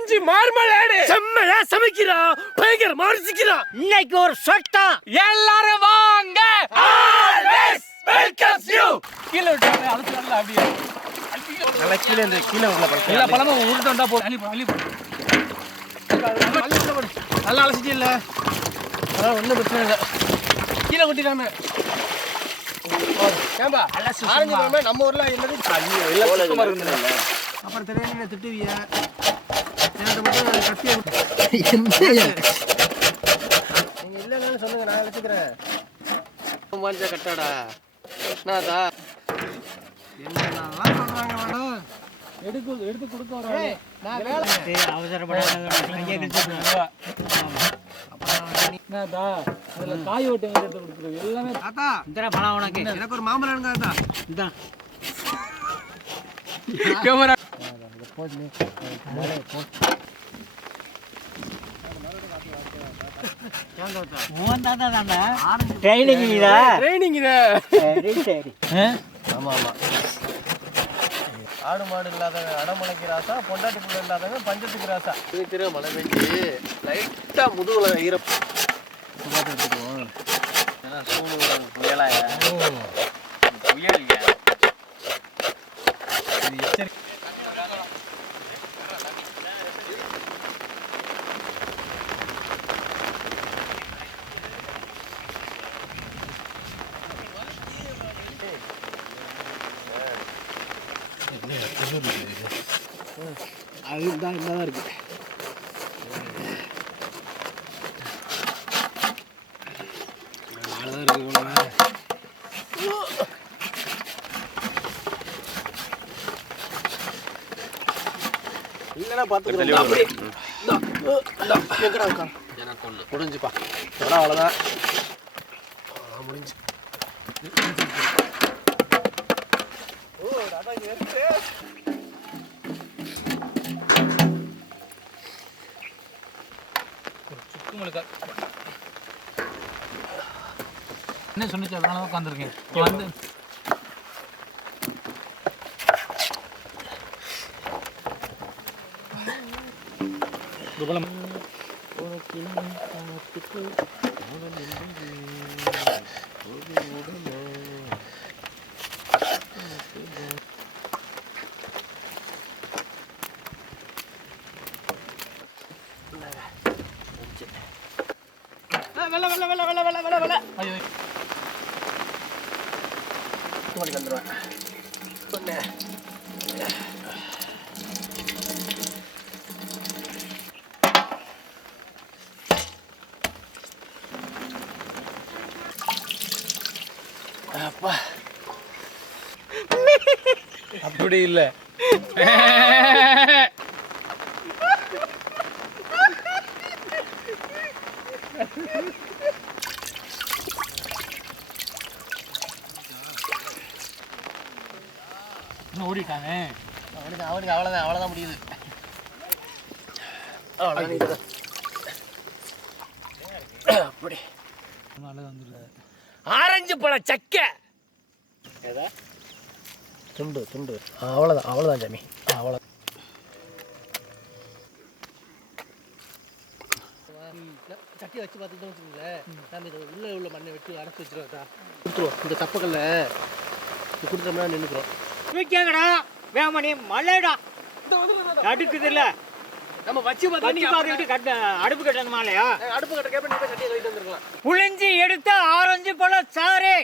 Orange மார்மலேடு செம்மையா சமைக்கிறான், பயங்கரமா ருசிக்கிறான். இன்னைக்கு ஒரு சொட்டம். எல்லாரும் வாங்க. Always welcomes you. கீழ விட்டாங்க அழுத்துறல அப்படியே. நல்லா கீழ இந்த கீழ உள்ள பழம். எல்லா பழமும் உருட்டண்டா போ. அள்ளி போ. நல்லா அலசிட்டு இல்ல. அதனால ஒண்ணும் பிரச்சனை இல்ல. கீழ கொட்டிடாம. ஏம்பா ஆரஞ்சு பழமே நம்ம ஊர்ல என்னது எல்லாம் சுத்தமா இருக்குல்ல. அப்புறம் தெரியாம திட்டுவிய. எனக்கு மட்டும் கத்திய நீங்க இல்லன்னு சொல்லுங்க, நான் அழைச்சிக்கிறேன். மாஞ்ச கட்டாடா என்னடா என்னலாம் சொல்றாங்க மேடம். எடுத்து கொடுக்க வரேன் நான் வேலை அவசரப்படாத. என்னடா அதுல காய் ஓட்டு எடுத்து கொடுக்குறது எல்லாமே. தாத்தா இந்த பழம் உனக்கு, எனக்கு ஒரு மாம்பழம் எடுங்க தாத்தா. இதான் கேமரா போடு. ஆமா ஆமா. ஆடு மாடு இல்லாதவன் அடமலைக்கு ராசா, பொண்டாட்டி புள்ள இல்லாதவன் பஞ்சத்துக்கு ராசா. இருக்கிற மழை பெஞ்சு லைட்டா முதுகுல ஈரம் எடுத்துக்குவோம். ஏன்னா சூடு புயலாய புயல் அதுதான் இதான் இருக்கு. இல்லைன்னா பார்த்துக்கலாம். எனக்கு ஒன்று முடிஞ்சுப்பா. அவ்வளோதான் முடிஞ்சு. என்ன சொன்னிச்சு அதனால உட்காந்துருக்கேன். வந்து அப்பா அப்படி இல்லை. இன்னும் ஓடிட்டாங்க. அவனுக்கு அவ்வளோதான் முடியுது. அப்படி ஆரஞ்சு பழ சக்கை துண்டு துண்டு. அவ்வளோதான் ஜாமி. அவ்வளோ சட்டியை வச்சு பார்த்துட்டு வச்சுக்கோங்களேன். நம்ம இதை உள்ள மண்ணை வெட்டி அடைச்சி வச்சுருவோம். கொடுத்துருவோம். இந்த தப்பக்கல்ல கொடுத்தோம்னா நின்றுக்கிறோம். கேங்கடா வேமணி மழைடா அடுக்குது இல்ல. நம்ம வச்சு பார்த்து அடுப்பு கட்டணுமாலையா? அடுப்பு கட்ட கேப்ப நீங்க சட்டியை கழிட்டு வந்துருக்கலாம். புளிஞ்சி எடுத்த ஆரஞ்சு பழ சாறு.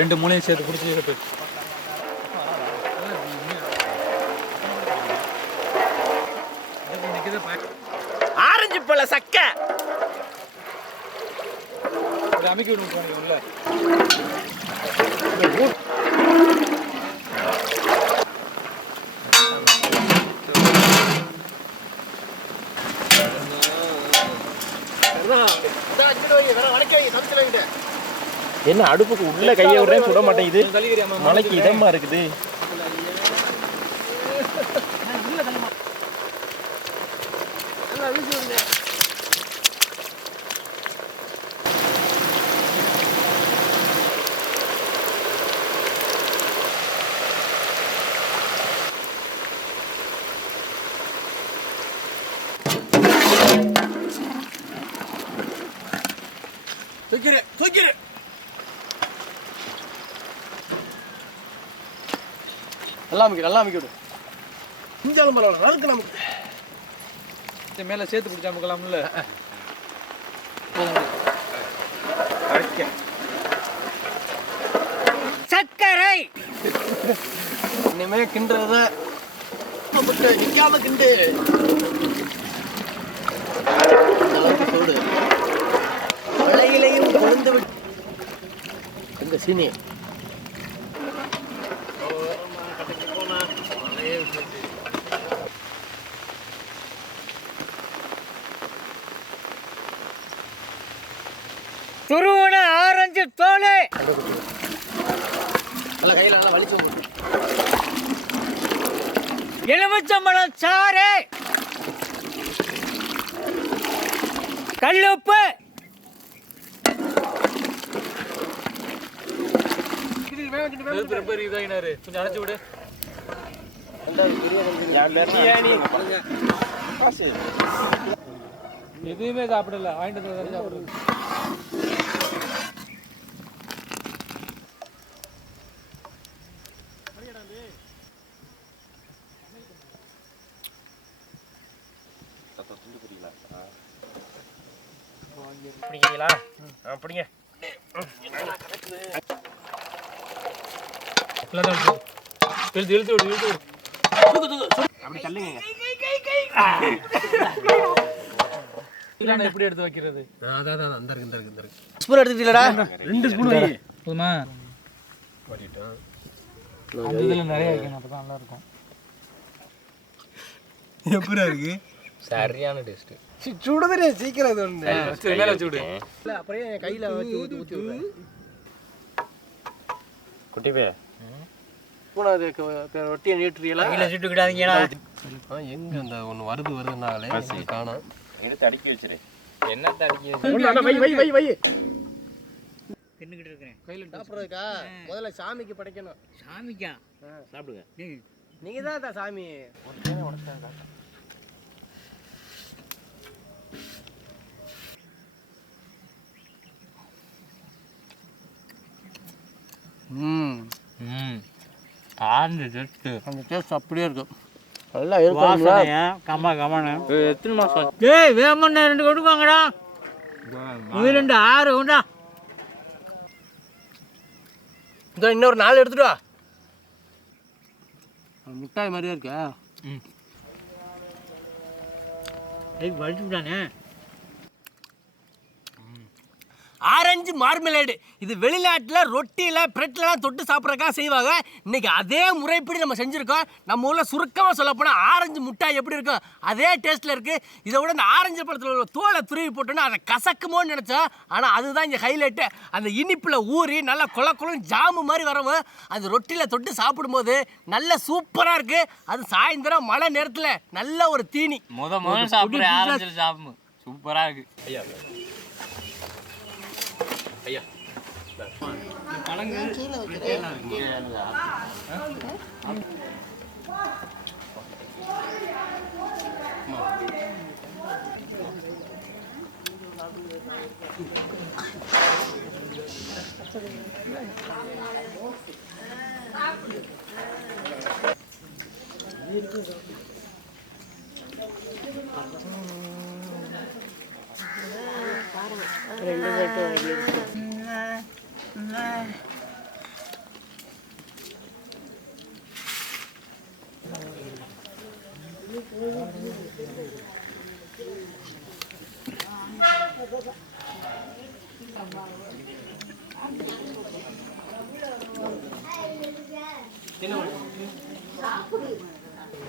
ரெண்டு மூளையும் சேர்த்து பிடிச்சி ஆரஞ்சு பழ சக்கை அமைக்க விடுங்க. என்ன அடுப்புக்கு உள்ள கையை விடுறேன் சுட மாட்டேங்குது. மலைக்கு இதமா இருக்குது. தூக்கிடு. நல்லா அமைக்க விடு. இஞ்சாலும் பரவாயில்ல, நறுக்கு நமக்கு மேல சேர்த்து பிடிச்சா முக்கலாம்ல. சர்க்கரை இனிமே கிண்டுறத நிக்காம கிண்டு. சூடு மழையிலையும் கொழுந்து விட்டு இந்த சீனி துருவன ஆரஞ்சு தோலை நல்லா கையில நல்லா வலிச்சு எலுமிச்சம்பழம் சாறு கல்லுப்பு ரொம்ப இதாயினாரு. கொஞ்சம் அரைச்சு விடு. எதுவுமே சாப்பிடல. வாங்கிட்டு வந்து சாப்பிடுறது. பிடிக்கிறீங்களா? பிடிங்க. இழுத்து விடு. அப்படி தள்ளுங்க. எப்படி எடுத்து வைக்கிறது? அந்த இருக்கு ஸ்பூன் எடுத்துட்டீங்களா? 2 ஸ்பூன் வை. போதுமா? அந்த இதுல நிறைய வைக்கணும், அப்பதான் நல்லா இருக்கும். எப்படியா இருக்கு? சரியான டேஸ்ட். சுடுதே சீக்கிரம் இது ஒண்ணு. மேல வச்சு விடு. இல்ல அப்படியே கையில வச்சு ஊத்தி விடுறேன். குட்டி பே. போனாது ரொட்டியை நீட்டுறீங்களா? கையில சுட்டுக்கிடாதீங்கடா. எங்க அந்த ஒண்ணு வருதுனாலே காணோம். எடுத்து அடுக்கி வச்சிரு. என்னத்த அடுக்கி வை. தின்னுக்கிட்டு இருக்கிறேன். கையில சாப்பிடுறதுக்கா? முதல்ல சாமிக்கு படைக்கணும். சாமிக்கா? சாப்பிடுங்க. நீங்க தான் சாமி. அந்த டேஸ்ட் அப்படியே இருக்கும். நல்லா இருக்கும். கம்மா கம்மான எத்தனை மாசம்? ஏய் வேமண்ண 2 கொடுப்பாங்கடா. 2 6 உண்டா. இதோ இன்னொரு 4 எடுத்துட்டு வா. முட்டாய் மாதிரியே இருக்கா? ஏய் வலிச்சு விட்டானே. ஆரஞ்சு மார்மெலேடு. இது வெளிநாட்டில் ரொட்டியில் பிரெட்லாம் தொட்டு சாப்பிட்றதுக்காக செய்வாங்க. இன்றைக்கி அதே முறைப்படி நம்ம செஞ்சுருக்கோம். நம்ம ஊரில் சுருக்கமாக சொல்லப்போனால் ஆரஞ்சு முட்டாய் எப்படி இருக்கும் அதே டேஸ்ட்டில் இருக்குது. இதை விட இந்த ஆரஞ்சு பழத்தில் உள்ள தோலை துருவி போட்டோன்னா அதை கசக்குமோன்னு நினச்சோம். ஆனால் அதுதான் இங்கே ஹைலைட்டு. அந்த இனிப்பில் ஊறி நல்லா குளம் ஜாமு மாதிரி வரவும் அந்த ரொட்டியில் தொட்டு சாப்பிடும்போது நல்ல சூப்பராக இருக்குது. அது சாயந்தரம் மழை நேரத்தில் நல்ல ஒரு தீனி. முதல் சாப்பிட்ற ஆரஞ்சு சாப்பிடும் சூப்பராக இருக்குது. ஐயா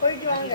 போயிட்டு வாங்க.